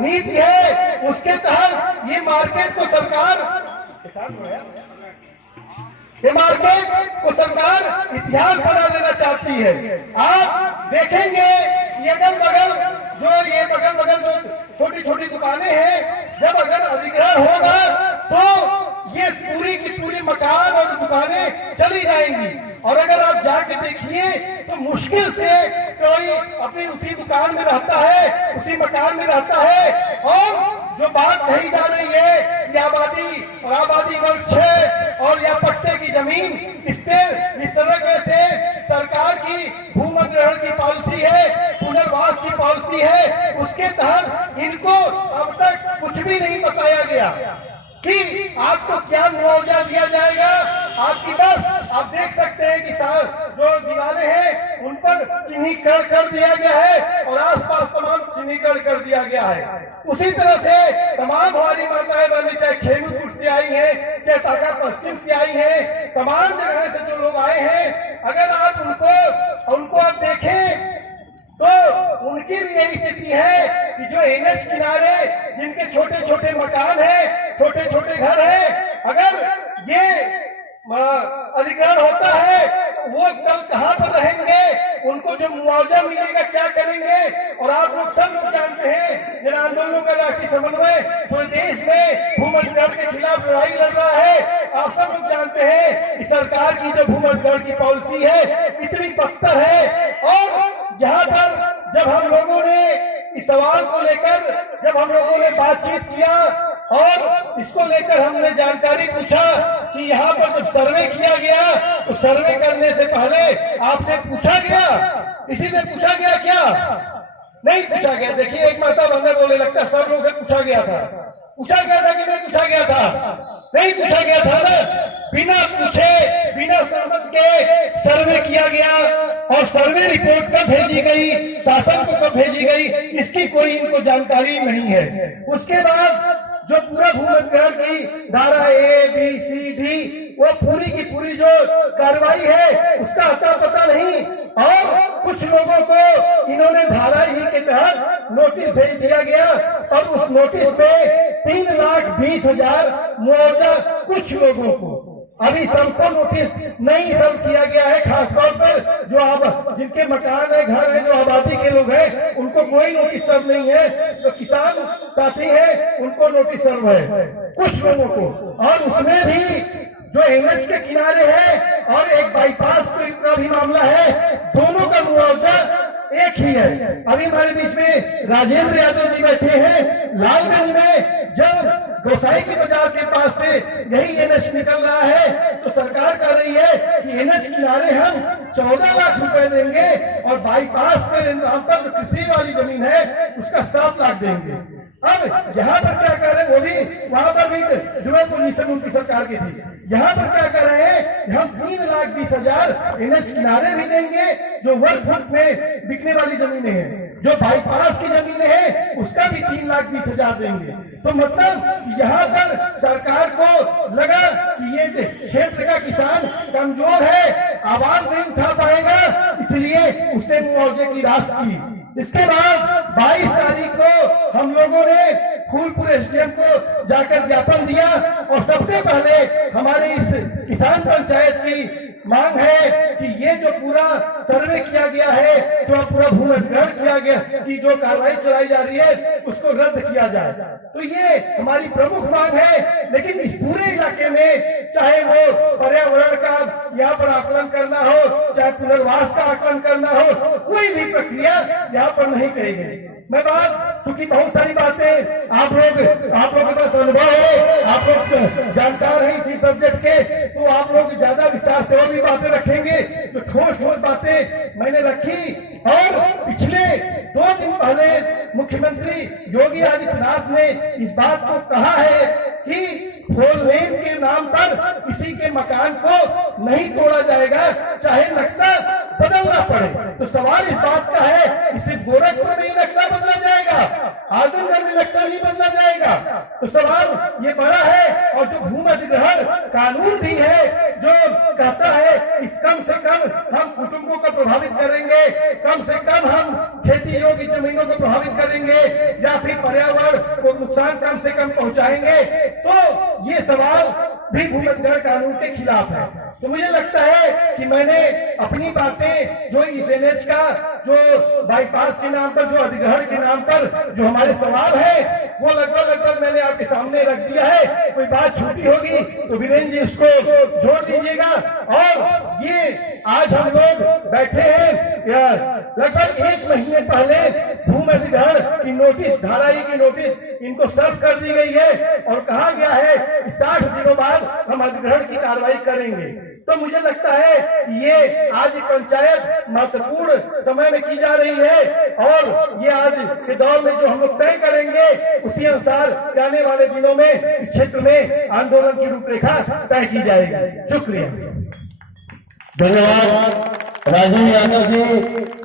नीति है उसके तहत ये मार्केट को सरकार इतिहास बना देना चाहती है। आप देखेंगे कि अगल बगल जो छोटी छोटी दुकानें हैं, जब अगर अधिग्रहण होगा तो ये पूरी की पूरी मकान और दुकानें चली जाएंगी। और अगर आप जाके देखिए तो मुश्किल से कोई अपनी उसी दुकान में रहता है, उसी मकान में रहता है। और जो बात कही जा रही है कि आबादी और आबादी वर्ग 6 और या पट्टे की जमीन, इस तरह से सरकार की भूमधिग्रहण की पॉलिसी है, पुनर्वास की पॉलिसी है, उसके तहत इनको अब तक कुछ भी नहीं बताया गया कि आपको क्या मुआवजा दिया जाएगा। आपकी बस आप देख सकते हैं कि जो दीवारें हैं उन पर चिन्हीकरण कर दिया गया है और आसपास तमाम चिन्हीकरण कर दिया गया है। उसी तरह से तमाम हमारी माताएं बहनें, चाहे खेमपुर से आई हैं, चाहे टाका पश्चिम से आई हैं, तमाम जगह से जो लोग आए हैं, अगर आप उनको आप देखें तो उनकी भी यही स्थिति है कि जो एनएच किनारे जिनके छोटे छोटे मकान हैं, छोटे छोटे घर हैं, अगर ये अधिग्रहण होता है तो वो कल कहां पर रहेंगे, उनको जो मुआवजा मिलेगा क्या करेंगे। और आप लोग सब लोग जानते हैं, जन आंदोलनों का राष्ट्रीय समन्वय पूरे देश में भूमधिग्रहण के खिलाफ लड़ाई लड़ रहा है। आप सब लोग जानते हैं कि सरकार की जो भूमधिग्रहण की पॉलिसी है इतनी बदतर है। और जहां पर जब हम लोगों ने इस सवाल को लेकर जब हम लोगों ने बातचीत किया और इसको लेकर हमने जानकारी पूछा कि यहाँ पर जब सर्वे किया गया तो सर्वे करने से पहले आपसे पूछा गया, किसी ने पूछा गया क्या? नहीं पूछा गया। देखिए, एक माता बंदर बोले लगता सब लोग से पूछा गया था कि नहीं पूछा गया था? नहीं पूछा गया था ना। बिना पूछे, बिना संसद के सर्वे किया गया और सर्वे रिपोर्ट कब भेजी गई, शासन को कब भेजी गई, इसकी कोई इनको जानकारी नहीं है। उसके बाद जो पूरा भूमधिग्रहण की धारा A, B, C, D वो पूरी की पूरी जो कार्रवाई है उसका अता पता नहीं। और कुछ लोगों को इन्होंने धारा ही के तहत नोटिस भेज दिया गया और उस नोटिस में 3,20,000 मुआवजा कुछ लोगों को। अभी सबको नोटिस नहीं सर्व किया गया है, खासतौर पर जो अब जिनके मकान है, घर है, जो आबादी के लोग हैं, उनको कोई नोटिस सर्व नहीं है। जो किसान साथी है उनको नोटिस सर्व है कुछ लोगों को। और उसमें भी जो एनएच के किनारे है और एक बाईपास का भी मामला है, दोनों का मुआवजा एक ही है। अभी हमारे बीच में राजेंद्र यादव जी बैठे हैं। लालगंज में जब गोसाई की बाजार के पास से यही एनएच निकल रहा है तो सरकार कह रही है कि एनएच किनारे हम 14 लाख रुपए देंगे और बाईपास पे नाम पर जो कृषि वाली जमीन है उसका 7 लाख देंगे। अब यहाँ पर क्या कर रहे हैं, वो भी वहां पर भी डुअल पोजीशन उनकी सरकार की थी। यहाँ पर क्या कर रहे हैं, हम 3,20,000 एनएच किनारे भी देंगे जो 1 फुट में बिकने वाली जमीनें हैं, जो बाईपास की जमीनें हैं उसका भी 3,20,000 देंगे। तो मतलब यहाँ पर सरकार को लगा कि ये क्षेत्र का किसान कमजोर है, आवाज नहीं उठा पाएगा, इसलिए उसने मुआवजे की राशि की। इसके बाद 22 तारीख को हम लोगों ने फूलपुर एसडीएम को जाकर ज्ञापन दिया और सबसे पहले हमारी इस किसान पंचायत की मांग है कि ये जो पूरा सर्वे किया गया है, जो पूरा भूमधिग्रहण किया गया की जो कार्रवाई चलाई जा रही है उसको रद्द किया जाए। तो ये हमारी प्रमुख मांग है। लेकिन इस पूरे इलाके में चाहे वो पर्यावरण का यहाँ पर आकलन करना हो, चाहे पुनर्वास का आकलन करना हो, कोई भी प्रक्रिया यहाँ पर नहीं कही गई। मैं बात, चूंकि बहुत सारी बातें आप लोग के पास अनुभव है, आप लोग जानकार हैं इसी सब्जेक्ट के, तो आप लोग ज्यादा विस्तार से और भी बातें रखेंगे। तो ठोस मैंने रखी। और पिछले 2 दिन पहले मुख्यमंत्री योगी आदित्यनाथ ने इस बात को कहा है कि 4 लेन के नाम पर किसी के मकान को नहीं तोड़ा जाएगा, चाहे नक्शा बदलना पड़े। तो सवाल इस बात का है, इसे गोरखपुर में ही नक्शा बदला जाएगा, आजमगढ़ में नक्शा नहीं बदला जाएगा। तो सवाल ये बड़ा है। और जो भूमधिग्रहण कानून भी है जो कहता है इस कम से कम हम कुटुंबों को प्रभावित करेंगे, कम से कम हम खेती योग्य जमीनों को प्रभावित करेंगे, या फिर पर्यावरण भी भूमि अधिग्रहण कानून के खिलाफ है। तो मुझे लगता है कि मैंने अपनी बातें जो इस एनएच का जो बाईपास के नाम पर, जो अधिग्रहण के नाम पर जो हमारे सवाल है, वो लगभग मैंने आपके सामने रख दिया है। कोई बात छूटी होगी तो वीरेंद्र जी उसको जोड़ दीजिएगा। और ये आज हम लोग बैठे हैं, लगभग 1 महीने पहले भूमि अधिग्रहण की नोटिस, धारा ई की नोटिस इनको सर्व कर दी गई है और कहा गया है कि 60 दिनों बाद हम अधिग्रहण की कार्रवाई करेंगे। तो मुझे लगता है कि ये आज पंचायत महत्वपूर्ण समय में की जा रही है और ये आज के दौर में जो हम लोग तय करेंगे उसी अनुसार आने वाले दिनों में इस क्षेत्र में आंदोलन की रूपरेखा तय की जाएगी। शुक्रिया। धन्यवाद राजू यादव जी।